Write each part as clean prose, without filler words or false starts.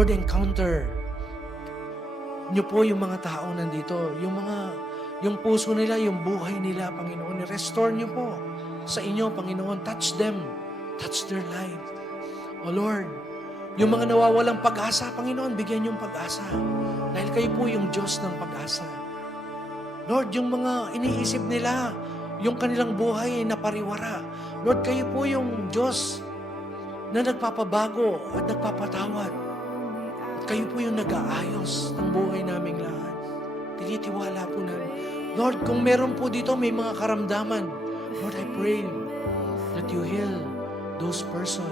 Lord, encounter niyo po yung mga tao nandito, yung puso nila, yung buhay nila, Panginoon. Restore niyo po sa inyo, Panginoon. Touch them. Touch their life. O Lord, yung mga nawawalang pag-asa, Panginoon, bigyan niyong pag-asa. Dahil kayo po yung Diyos ng pag-asa. Lord, yung mga iniisip nila, yung kanilang buhay ay napariwara. Lord, kayo po yung Diyos na nagpapabago at nagpapatawad. At kayo po yung nag-aayos ng buhay naming lahat. Tinitiwala po namin. Lord, kung meron po dito may mga karamdaman, Lord, I pray that you heal those person.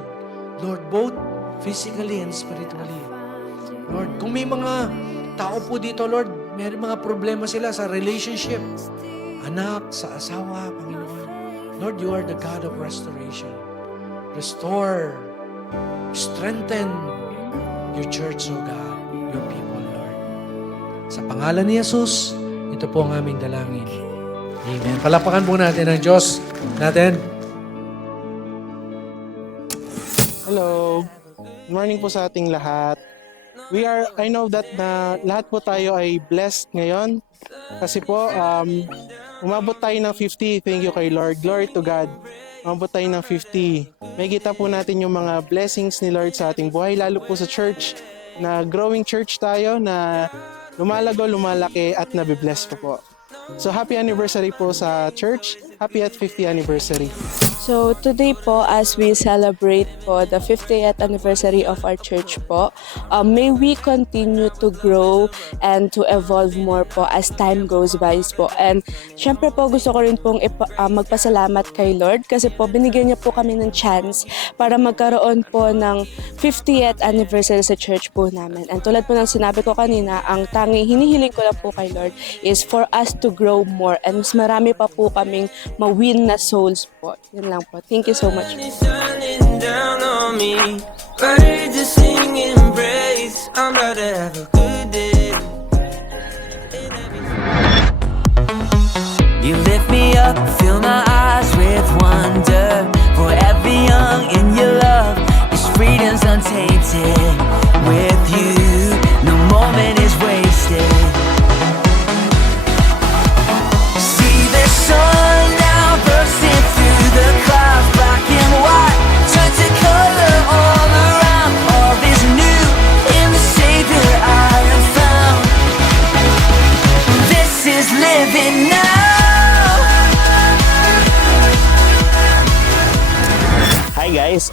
Lord, both physically and spiritually. Lord, kung may mga tao po dito, Lord, may mga problema sila sa relationship, anak, sa asawa, Panginoon. Lord, you are the God of restoration. Restore, strengthen your church, O God, your people, Lord. Sa pangalan ni Jesus, ito po ang aming dalangin. Amen. Palapakan po natin ang Diyos natin. Hello. Good morning po sa ating lahat. I know that na lahat po tayo ay blessed ngayon kasi po umabot tayo ng 50. Thank you kay Lord. Glory to God. Umabot tayo ng 50. May kita po natin yung mga blessings ni Lord sa ating buhay, lalo po sa church, na growing church tayo, na lumalago, lumalaki at nabibless po. So happy anniversary po sa church. Happy at 50th anniversary. So today po, as we celebrate po the 50th anniversary of our church po, may we continue to grow and to evolve more po as time goes by po. And syempre po gusto ko rin pong magpasalamat kay Lord kasi po binigyan niya po kami ng chance para magkaroon po ng 50th anniversary sa church po namin. And tulad po ng sinabi ko kanina, ang tanging hinihiling ko lang po kay Lord is for us to grow more and mas marami pa po kaming ma-win na souls po. Yun lang po. Thank you so much. Shining down on me, birds are singing praise. I'm about to have a good day. You lift me up, fill my eyes with wonder. Forever young in your love, this freedom's untainted. With you, no moment is wasted. See the sun now bursting through the clouds, black and white, turn to color all around. All is new in the Savior I have found. This is living now. Hi guys,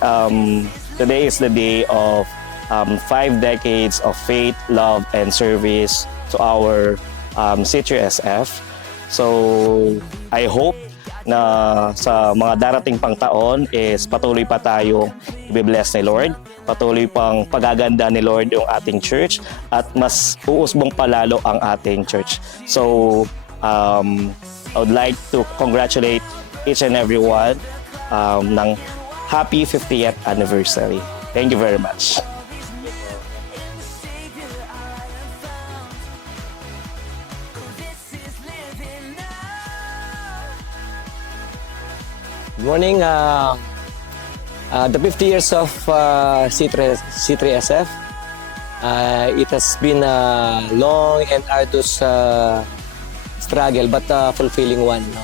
today is the day of 5 decades of faith, love, and service to our C3SF. So I hope na sa mga darating pang taon is patuloy pa tayong i-bless ni Lord. Patuloy pang pagaganda ni Lord yung ating church at mas uusbong palalo ang ating church. So I would like to congratulate each and every one ng happy 50th anniversary. Thank you very much. Good morning. The 50 years of C3SF, it has been a long and arduous struggle but fulfilling one. No?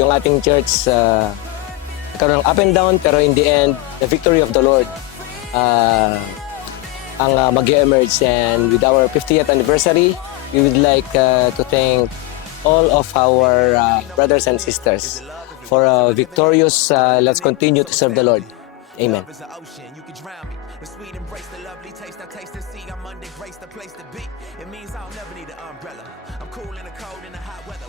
Yung ating church, nagkaroon ng up and down pero in the end, the victory of the Lord ang mag-emerge. And with our 50th anniversary, we would like to thank all of our brothers and sisters for a victorious, let's continue to serve the Lord. Amen. The sweet embrace, the lovely taste, I taste and see. I'm under grace, the place to be. It means I'll never need an umbrella. I'm cool in the cold, in the hot weather.